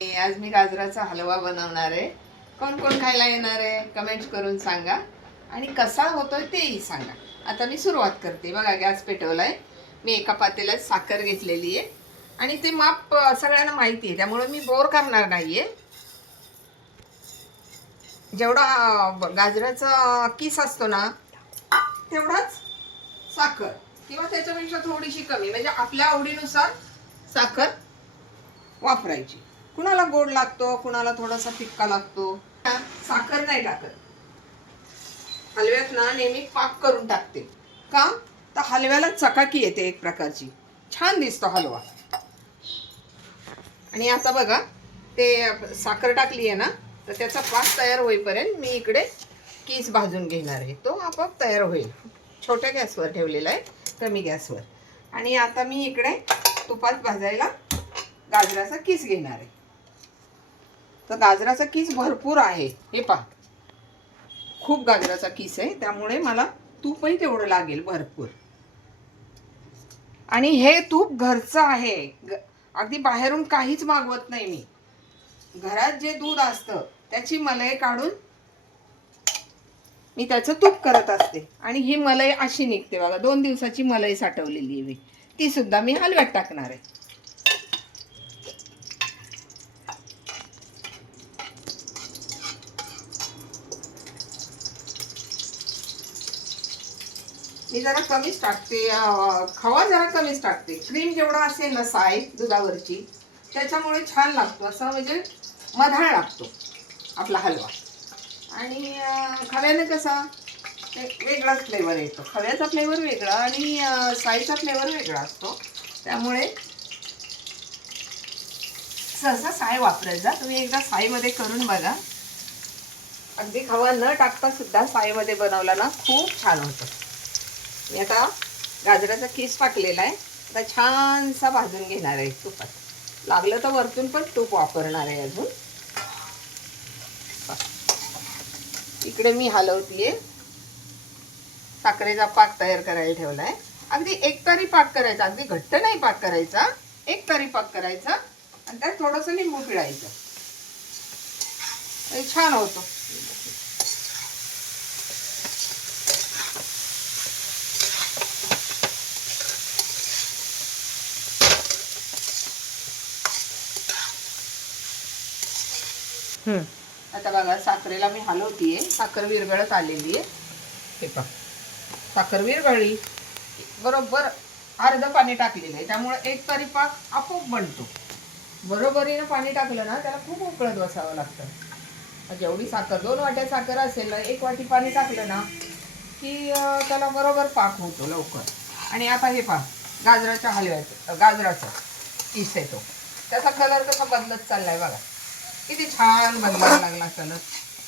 आज मी गाजराचा हलवा बनवणार आहे. कोण कोण खायला येणार आहे कमेंट्स करून सांगा आणि कसा होतोय तेही सांगा. आता मी सुरुवात करते. बघा गॅस पेटवलाय. मी एका पातेल्यात साखर घेतलेली आहे आणि ते माप सगळ्यांना माहिती आहे, त्यामुळे मी बोर करणार नाहीये. जेवढा गाजराचा किस असतो ना तेवढाच साखर किंवा त्याच्यापेक्षा थोडीशी कमी, म्हणजे आपल्या आवडीनुसार साखर वापरायची. कुणाला गोड लागतो, कुणाला थोडासा फिक्का लागतो. साखर नाही टाकत हलव्यात ना, नेहमी पाक करून टाकते. का तर हलव्याला चकाकी येते, एक प्रकारची छान दिसतो हलवा. आणि आता बघा ते साखर टाकली आहे ना, तर त्याचा पाक तयार होईपर्यंत मी इकडे कीस भाजून घेणार आहे. तो आपोआप तयार होईल. छोट्या गॅसवर ठेवलेला आहे कमी गॅसवर. आणि आता मी इकडे तुपात भाजायला गाजराचा किस घेणार आहे. तर गाजराचा किस भरपूर आहे. हे पहा, खूप गाजराचा किस आहे, त्यामुळे मला तूपही तेवढं लागेल भरपूर. आणि हे तूप घरचं आहे, अगदी बाहेरून काहीच मागवत नाही मी. घरात जे दूध असतं त्याची मलाई काढून मी त्याचं तूप करत असते. आणि ही मलाई अशी निघते बघा, 2 दिवसाची मलाई साठवलेली आहे मी. ती सुद्धा मी हलव्यात टाकणार आहे. मी जरा कमीच टाकते, खवा जरा कमीच टाकते. क्रीम जेवढा असेल ना साय दुधावरची, त्याच्यामुळे छान लागतो, असं म्हणजे मधाळ लागतो आपला हलवा. आणि खव्याने कसा वेगळाच फ्लेवर येतो. खव्याचा फ्लेवर वेगळा आणि साईचा फ्लेवर वेगळा असतो. त्यामुळे सहसा साय वापरायचा. तुम्ही एकदा साईमध्ये करून बघा. अगदी खवा न टाकता सुद्धा साईमध्ये बनवला ना खूप छान होतं. मी आता गाजराचा किस टाकलेला आहे. आता छानसा भाजून घेणार आहे तुपात. लागलं तर वरतून पण तूप वापरणार आहे अजून. इकडे मी हलवतीये. साखरेचा पाक तयार करायला ठेवला आहे. अगदी एकतारी पाक करायचा, अगदी घट्ट नाही पाक करायचा, एकतारी पाक करायचा. आणि त्यात थोडंसं लिंबू पिळायचं, छान होतो. आता बघा साखरेला मी हलवतीये. साखर विरघळत आलेली आहे. हे पहा, साखर विरघळली. बरोबर अर्ध पाणी टाकलेलं आहे, त्यामुळे एक तरी पाक आपोआप बनतो. बरोबरीनं पाणी टाकलं ना, त्याला खूप उकळत बसावं लागतं. जेवढी साखर 2 वाट्या साखर असेल ना, 1 वाटी पाणी टाकलं ना की त्याला बरोबर पाक होतो लवकर. आणि आता हे पहा, गाजराच्या हलव्याचं गाजराचा किस येतो, त्याचा कलर कसा बदलत चाललाय बघा. किती छान बदलायला लागला कलर.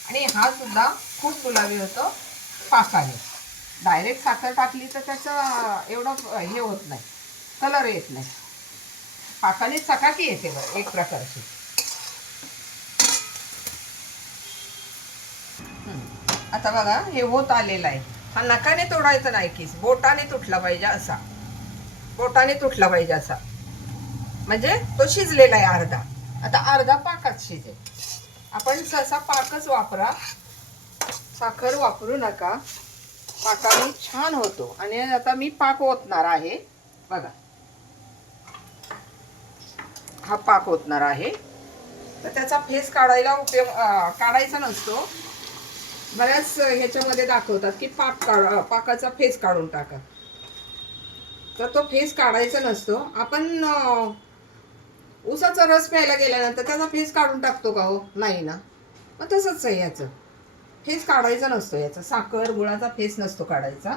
आणि हा सुद्धा खूप गुलाबी होतो पाकाने. डायरेक्ट साखर टाकली तर त्याचं एवढं हे होत नाही, कलर येत नाही. पाकाने चकाकी येते बरं एक प्रकारची. आता बघा हे होत आलेलं आहे. हा नखाने तोडायचा नाही किस, बोटाने तुटला पाहिजे असा. बोटाने तुटला पाहिजे असा, म्हणजे तो शिजलेला आहे अर्धा. आता अर्धा पाकात शिजेल. आपण सहसा पाकच वापरा, साखर वापरू नका. पाकाने छान होतो. आणि आता मी पाक ओतणार आहे बघा. हा पाक ओतणार आहे. तर त्याचा फेस काढायला काढायचा नसतो. बऱ्याच ह्याच्यामध्ये दाखवतात की पाकाचा फेस काढून टाका. तर तो फेस काढायचा नसतो. आपण ऊसाचा रस प्यायला गेल्यानंतर त्याचा फेस काढून टाकतो का हो? नाही ना. मग तसंच आहे याचं. फेस काढायचा नसतो याचा. साखर गुळाचा फेस नसतो काढायचा,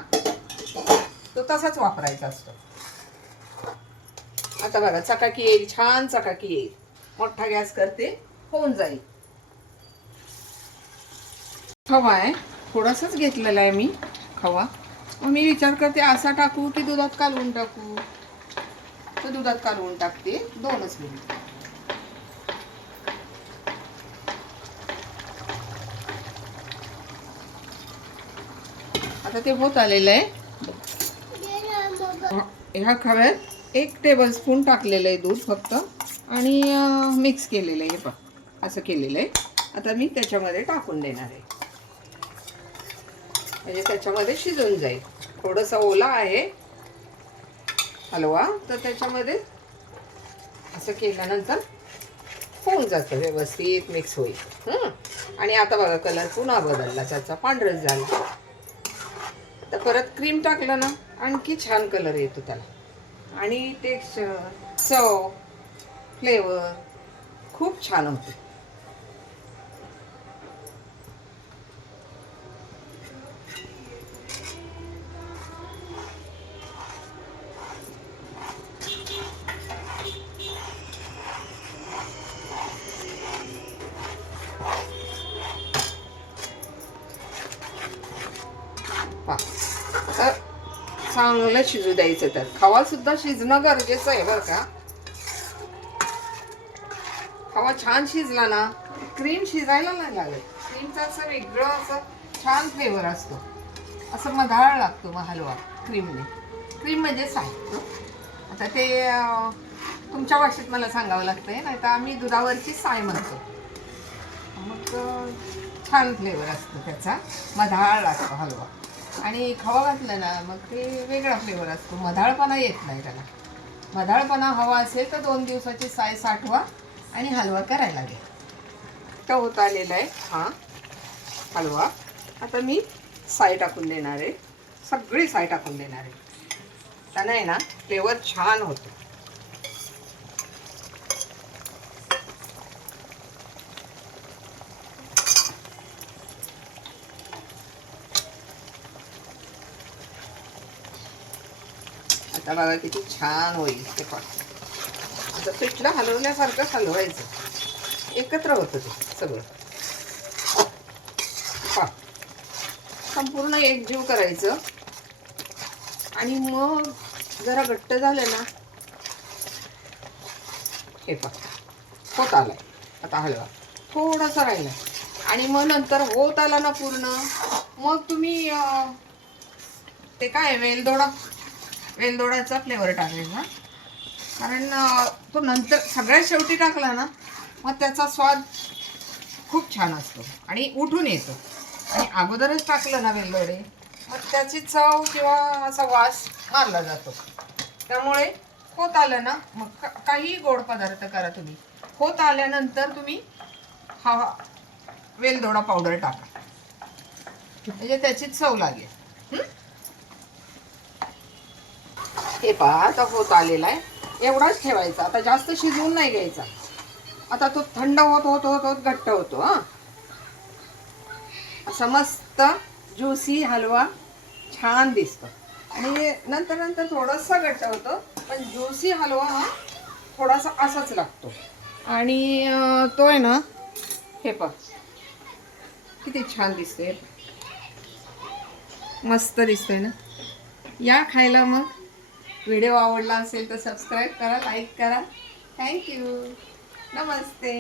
तो तसाच वापरायचा असतो. आता बघा चकाकी येईल, छान चकाकी येईल. मोठा गॅस करते, होऊन जाईल. खवा आहे, थोडासाच घेतलेला आहे मी खवा. मग मी विचार करते असा टाकू की दुधात कालवून टाकू. तर दुधात कालवून टाकते 2च मिनिट. आता ते होत आलेलं आहे. ह्या खव्यात 1 टेबलस्पून टाकलेलं आहे दूध फक्त. आणि मिक्स केलेलं आहे. हे पहा असं केलेलं आहे. आता मी त्याच्यामध्ये टाकून देणार आहे, म्हणजे त्याच्यामध्ये शिजून जाईल. थोडंसं ओला आहे हलवा, तर त्याच्यामध्ये असं केल्यानंतर होऊन जातं, व्यवस्थित मिक्स होईल. आणि आता बघा कलर पुन्हा बदलला, त्याचा पांढरच झाला. तर परत क्रीम टाकलं ना आणखी छान कलर येतो त्याला, आणि टेक्स्चर, चव, फ्लेवर खूप छान होते. तर चांगलं शिजू द्यायचं. त्यात खवा सुद्धा शिजणं गरजेचं आहे बरं का. खवा छान शिजला ना, क्रीम शिजायला नाही लागत. क्रीमचं असं वेगळं असं छान फ्लेवर असतो, असं मधाळ लागतो मग हलवा क्रीमने. क्रीम म्हणजे साय. आता ते तुमच्या भाषेत मला सांगावं लागतंय, नाही तर आम्ही दुधावरची साय म्हणतो. मग छान फ्लेवर असतो त्याचा, मधाळ लागतो हलवा. आणि खवा घातला ना मग ते वेगळा फ्लेवर असतो, मधाळपणा येत नाही त्याला. मधाळपणा हवा असेल तर 2 दिवसाची साय साठवा आणि हलवा करायला घ्या. तो होत आलेला आहे हा हलवा. आता मी साय टाकून देणार आहे, सगळी साय टाकून देणार आहे. त्यानं आहे ना फ्लेवर छान होतो. आता बघा किती छान होईल ते पण. आता पिठलं हलवण्यासारखं हलवायचं, एकत्र होतं ते सगळं. पा संपूर्ण एकजीव करायचं. आणि मग जरा घट्ट झालं ना, हे पा होत आलाय आता हलवा, थोडासा राहिला. आणि मग नंतर होत आला ना पूर्ण, मग तुम्ही ते काय वेलदोडाचा फ्लेवर टाकायचा. कारण तो नंतर सगळ्यात शेवटी टाकला ना मग त्याचा स्वाद खूप छान असतो आणि उठून येतो. आणि अगोदरच टाकलं ना वेलदोडे, मग त्याची चव किंवा असा वास मारला जातो. त्यामुळे होत आलं ना मग काही गोड पदार्थ करा तुम्ही, होत आल्यानंतर तुम्ही हा वेलदोडा पावडर टाका, म्हणजे त्याची चव लागेल. हे पहा आता होत आलेला आहे. एवढाच ठेवायचा, आता जास्त शिजवून नाही घ्यायचा. आता तो थंड होत होत होत होत घट्ट होतो. असा मस्त ज्युसी हलवा छान दिसतो. आणि नंतर नंतर थोडासा घट्ट होतो, पण ज्युसी हलवा हा थोडासा असाच लागतो. आणि तो आहे ना, हे पहा किती छान दिसते, मस्त दिसतोय ना. या खायला. मग व्हिडिओ आवडला असेल तर सबस्क्राईब करा, लाईक करा. थँक्यू. नमस्ते.